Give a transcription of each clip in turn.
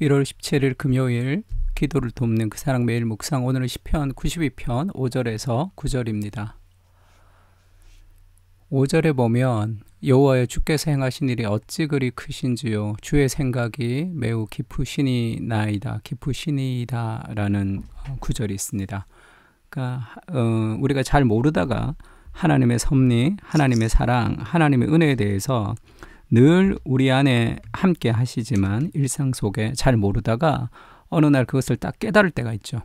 1월 17일 금요일 기도를 돕는 그 사랑 매일 묵상. 오늘은 시편 92편 5절에서 9절입니다. 5절에 보면 여호와여 주께서 행하신 일이 어찌 그리 크신지요 주의 생각이 매우 깊으시니나이다. 깊으시니이다 라는 구절이 있습니다. 그러니까 우리가 잘 모르다가 하나님의 섭리, 하나님의 사랑, 하나님의 은혜에 대해서 늘 우리 안에 함께 하시지만 일상 속에 잘 모르다가 어느 날 그것을 딱 깨달을 때가 있죠.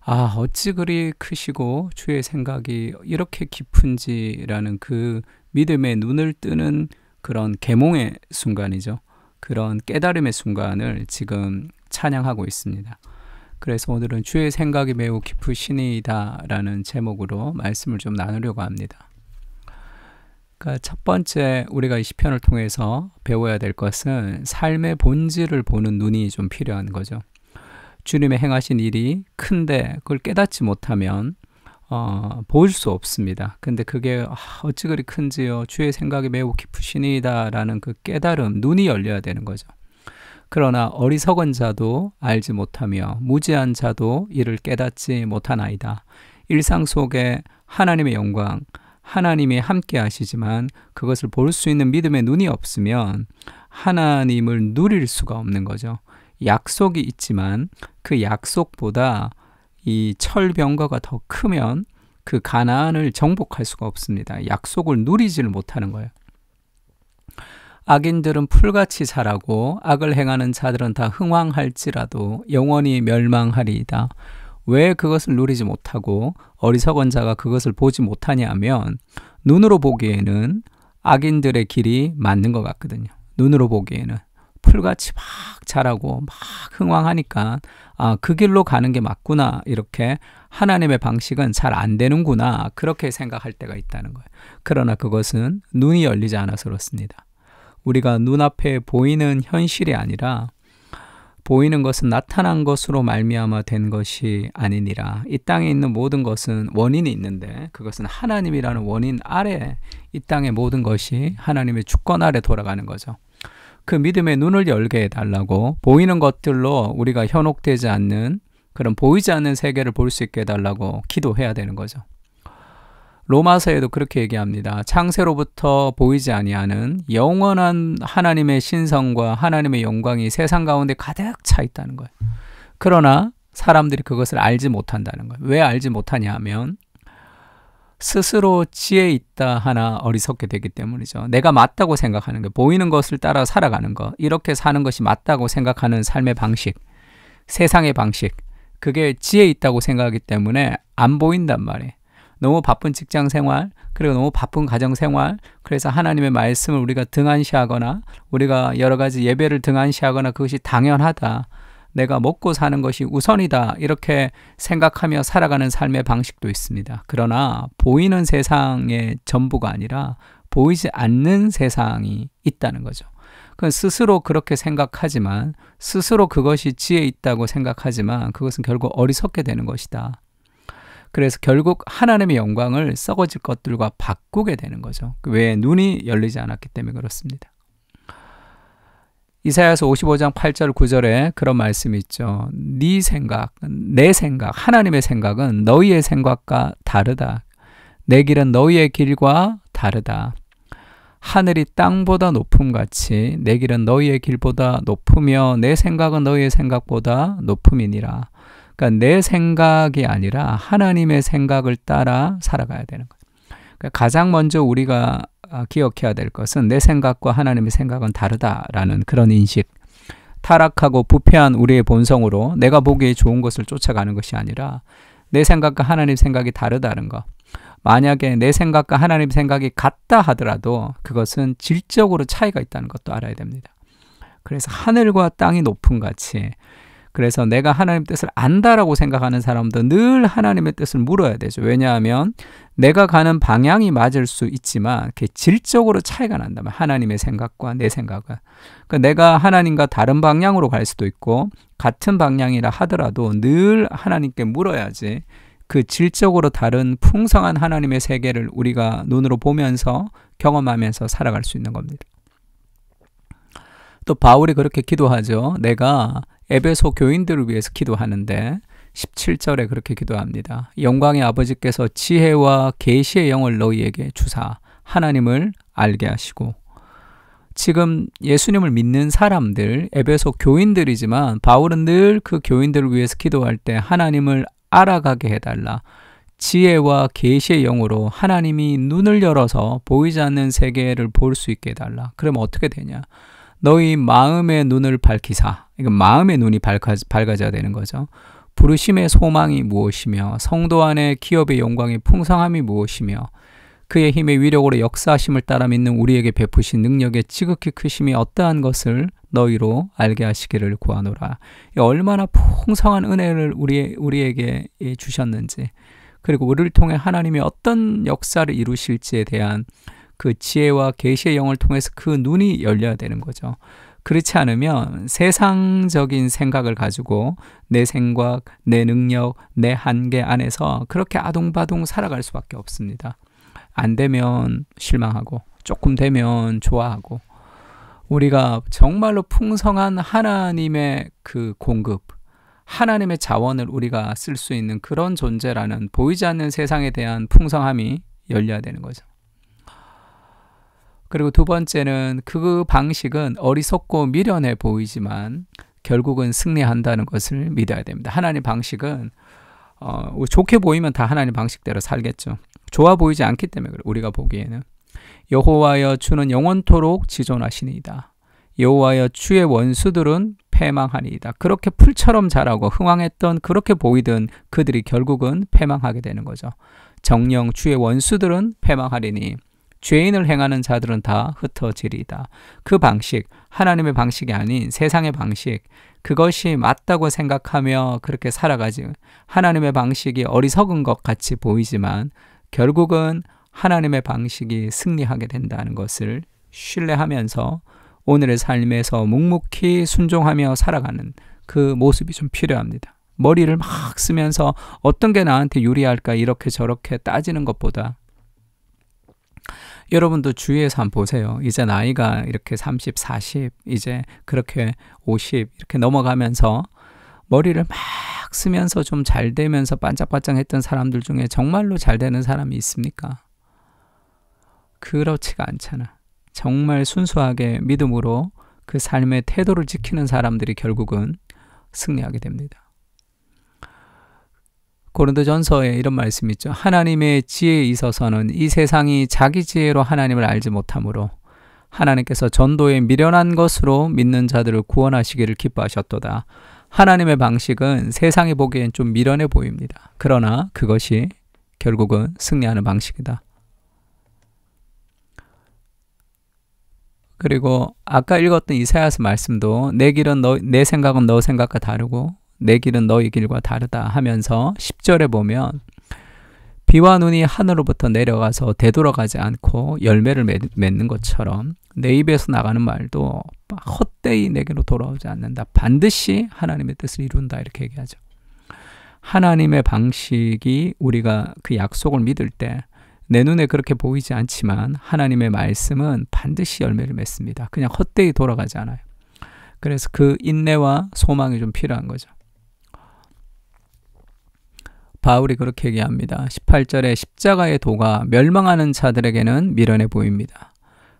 아, 어찌 그리 크시고 주의 생각이 이렇게 깊은지라는 그 믿음의 눈을 뜨는 그런 계몽의 순간이죠. 그런 깨달음의 순간을 지금 찬양하고 있습니다. 그래서 오늘은 주의 생각이 매우 깊으시니이다 라는 제목으로 말씀을 좀 나누려고 합니다. 그러니까 첫 번째 우리가 이 시편을 통해서 배워야 될 것은 삶의 본질을 보는 눈이 좀 필요한 거죠. 주님의 행하신 일이 큰데 그걸 깨닫지 못하면 볼 수 없습니다. 근데 그게 어찌 그리 큰지요 주의 생각이 매우 깊으시니이다 라는 그 깨달음, 눈이 열려야 되는 거죠. 그러나 어리석은 자도 알지 못하며 무지한 자도 이를 깨닫지 못하나이다. 일상 속에 하나님의 영광, 하나님이 함께 하시지만 그것을 볼 수 있는 믿음의 눈이 없으면 하나님을 누릴 수가 없는 거죠. 약속이 있지만 그 약속보다 이 철병거가 더 크면 그 가나안을 정복할 수가 없습니다. 약속을 누리지를 못하는 거예요. 악인들은 풀같이 자라고 악을 행하는 자들은 다 흥왕할지라도 영원히 멸망하리이다. 왜 그것을 누리지 못하고 어리석은 자가 그것을 보지 못하냐 하면 눈으로 보기에는 악인들의 길이 맞는 것 같거든요. 눈으로 보기에는 풀같이 막 자라고 막 흥왕하니까 그 길로 가는 게 맞구나, 이렇게 하나님의 방식은 잘 안 되는구나, 그렇게 생각할 때가 있다는 거예요. 그러나 그것은 눈이 열리지 않아서 그렇습니다. 우리가 눈앞에 보이는 현실이 아니라 보이는 것은 나타난 것으로 말미암아 된 것이 아니니라. 이 땅에 있는 모든 것은 원인이 있는데 그것은 하나님이라는 원인 아래 이 땅의 모든 것이 하나님의 주권 아래 돌아가는 거죠. 그 믿음의 눈을 열게 해달라고, 보이는 것들로 우리가 현혹되지 않는 그런 보이지 않는 세계를 볼 수 있게 해달라고 기도해야 되는 거죠. 로마서에도 그렇게 얘기합니다. 창세로부터 보이지 아니하는 영원한 하나님의 신성과 하나님의 영광이 세상 가운데 가득 차 있다는 거예요. 그러나 사람들이 그것을 알지 못한다는 거예요. 왜 알지 못하냐 하면 스스로 지혜 있다 하나 어리석게 되기 때문이죠. 내가 맞다고 생각하는 거, 보이는 것을 따라 살아가는 거, 이렇게 사는 것이 맞다고 생각하는 삶의 방식, 세상의 방식, 그게 지혜 있다고 생각하기 때문에 안 보인단 말이에요. 너무 바쁜 직장 생활, 그리고 너무 바쁜 가정 생활, 그래서 하나님의 말씀을 우리가 등한시하거나 우리가 여러 가지 예배를 등한시하거나 그것이 당연하다, 내가 먹고 사는 것이 우선이다, 이렇게 생각하며 살아가는 삶의 방식도 있습니다. 그러나 보이는 세상의 전부가 아니라 보이지 않는 세상이 있다는 거죠. 그건 스스로 그렇게 생각하지만, 스스로 그것이 지혜 있다고 생각하지만 그것은 결국 어리석게 되는 것이다. 그래서 결국 하나님의 영광을 썩어질 것들과 바꾸게 되는 거죠. 왜? 눈이 열리지 않았기 때문에 그렇습니다. 이사야서 55장 8절 9절에 그런 말씀이 있죠. 네 생각, 내 생각, 하나님의 생각은 너희의 생각과 다르다. 내 길은 너희의 길과 다르다. 하늘이 땅보다 높음같이 내 길은 너희의 길보다 높으며 내 생각은 너희의 생각보다 높음이니라. 그러니까 내 생각이 아니라 하나님의 생각을 따라 살아가야 되는 거예요. 그러니까 가장 먼저 우리가 기억해야 될 것은 내 생각과 하나님의 생각은 다르다라는 그런 인식. 타락하고 부패한 우리의 본성으로 내가 보기에 좋은 것을 쫓아가는 것이 아니라 내 생각과 하나님 생각이 다르다는 것. 만약에 내 생각과 하나님 생각이 같다 하더라도 그것은 질적으로 차이가 있다는 것도 알아야 됩니다. 그래서 하늘과 땅이 높음같이, 그래서 내가 하나님 뜻을 안다라고 생각하는 사람도 늘 하나님의 뜻을 물어야 되죠. 왜냐하면 내가 가는 방향이 맞을 수 있지만 그게 질적으로 차이가 난다면 하나님의 생각과 내 생각은, 그러니까 내가 하나님과 다른 방향으로 갈 수도 있고 같은 방향이라 하더라도 늘 하나님께 물어야지 그 질적으로 다른 풍성한 하나님의 세계를 우리가 눈으로 보면서 경험하면서 살아갈 수 있는 겁니다. 또 바울이 그렇게 기도하죠. 내가 에베소 교인들을 위해서 기도하는데 17절에 그렇게 기도합니다. 영광의 아버지께서 지혜와 계시의 영을 너희에게 주사 하나님을 알게 하시고, 지금 예수님을 믿는 사람들, 에베소 교인들이지만 바울은 늘 그 교인들을 위해서 기도할 때 하나님을 알아가게 해달라, 지혜와 계시의 영으로 하나님이 눈을 열어서 보이지 않는 세계를 볼 수 있게 해달라. 그러면 어떻게 되냐? 너희 마음의 눈을 밝히사. 이건 마음의 눈이 밝아져야 되는 거죠. 부르심의 소망이 무엇이며 성도 안에 기업의 영광의 풍성함이 무엇이며 그의 힘의 위력으로 역사하심을 따라 믿는 우리에게 베푸신 능력의 지극히 크심이 어떠한 것을 너희로 알게 하시기를 구하노라. 얼마나 풍성한 은혜를 우리에게 주셨는지, 그리고 우리를 통해 하나님이 어떤 역사를 이루실지에 대한 그 지혜와 계시의 영을 통해서 그 눈이 열려야 되는 거죠. 그렇지 않으면 세상적인 생각을 가지고 내 생각, 내 능력, 내 한계 안에서 그렇게 아둥바둥 살아갈 수밖에 없습니다. 안 되면 실망하고, 조금 되면 좋아하고, 우리가 정말로 풍성한 하나님의 그 공급, 하나님의 자원을 우리가 쓸 수 있는 그런 존재라는 보이지 않는 세상에 대한 풍성함이 열려야 되는 거죠. 그리고 두 번째는 그 방식은 어리석고 미련해 보이지만 결국은 승리한다는 것을 믿어야 됩니다. 하나님 방식은 좋게 보이면 다 하나님 방식대로 살겠죠. 좋아 보이지 않기 때문에 우리가 보기에는. 여호와여 주는 영원토록 지존하시니이다. 여호와여 주의 원수들은 패망하니이다. 그렇게 풀처럼 자라고 흥왕했던, 그렇게 보이던 그들이 결국은 패망하게 되는 거죠. 정녕 주의 원수들은 패망하리니 죄인을 행하는 자들은 다 흩어지리이다. 그 방식, 하나님의 방식이 아닌 세상의 방식, 그것이 맞다고 생각하며 그렇게 살아가지, 하나님의 방식이 어리석은 것 같이 보이지만 결국은 하나님의 방식이 승리하게 된다는 것을 신뢰하면서 오늘의 삶에서 묵묵히 순종하며 살아가는 그 모습이 좀 필요합니다. 머리를 막 쓰면서 어떤 게 나한테 유리할까 이렇게 저렇게 따지는 것보다, 여러분도 주위에서 한번 보세요. 이제 나이가 이렇게 30, 40, 이제 그렇게 50 이렇게 넘어가면서 머리를 막 쓰면서 좀 잘 되면서 반짝반짝했던 사람들 중에 정말로 잘 되는 사람이 있습니까? 그렇지가 않잖아. 정말 순수하게 믿음으로 그 삶의 태도를 지키는 사람들이 결국은 승리하게 됩니다. 고린도전서에 이런 말씀이 있죠. 하나님의 지혜에 있어서는 이 세상이 자기 지혜로 하나님을 알지 못하므로 하나님께서 전도에 미련한 것으로 믿는 자들을 구원하시기를 기뻐하셨도다. 하나님의 방식은 세상이 보기엔 좀 미련해 보입니다. 그러나 그것이 결국은 승리하는 방식이다. 그리고 아까 읽었던 이사야서 말씀도 내 길은 내 생각은 너 생각과 다르고 내 길은 너희 길과 다르다 하면서 10절에 보면 비와 눈이 하늘로부터 내려가서 되돌아가지 않고 열매를 맺는 것처럼 내 입에서 나가는 말도 헛되이 내게로 돌아오지 않는다. 반드시 하나님의 뜻을 이룬다. 이렇게 얘기하죠. 하나님의 방식이, 우리가 그 약속을 믿을 때 내 눈에 그렇게 보이지 않지만 하나님의 말씀은 반드시 열매를 맺습니다. 그냥 헛되이 돌아가지 않아요. 그래서 그 인내와 소망이 좀 필요한 거죠. 바울이 그렇게 얘기합니다. 18절에 십자가의 도가 멸망하는 자들에게는 미련해 보입니다.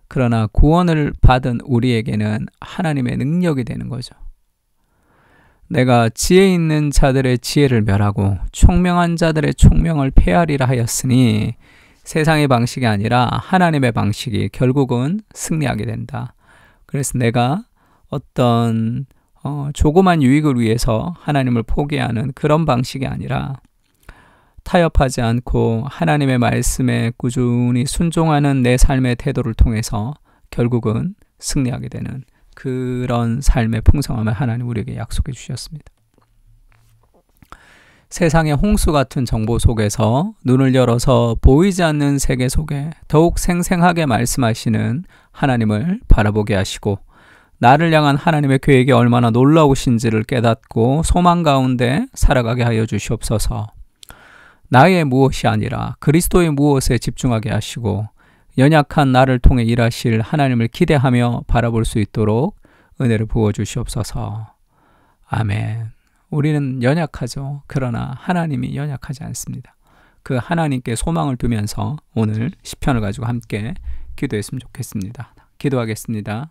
그러나 구원을 받은 우리에게는 하나님의 능력이 되는 거죠. 내가 지혜 있는 자들의 지혜를 멸하고 총명한 자들의 총명을 폐하리라 하였으니 세상의 방식이 아니라 하나님의 방식이 결국은 승리하게 된다. 그래서 내가 어떤 조그만 유익을 위해서 하나님을 포기하는 그런 방식이 아니라 타협하지 않고 하나님의 말씀에 꾸준히 순종하는 내 삶의 태도를 통해서 결국은 승리하게 되는 그런 삶의 풍성함을 하나님 우리에게 약속해 주셨습니다. 세상의 홍수 같은 정보 속에서 눈을 열어서 보이지 않는 세계 속에 더욱 생생하게 말씀하시는 하나님을 바라보게 하시고 나를 향한 하나님의 계획이 얼마나 놀라우신지를 깨닫고 소망 가운데 살아가게 하여 주시옵소서. 나의 무엇이 아니라 그리스도의 무엇에 집중하게 하시고 연약한 나를 통해 일하실 하나님을 기대하며 바라볼 수 있도록 은혜를 부어 주시옵소서. 아멘. 우리는 연약하죠. 그러나 하나님이 연약하지 않습니다. 그 하나님께 소망을 두면서 오늘 시편을 가지고 함께 기도했으면 좋겠습니다. 기도하겠습니다.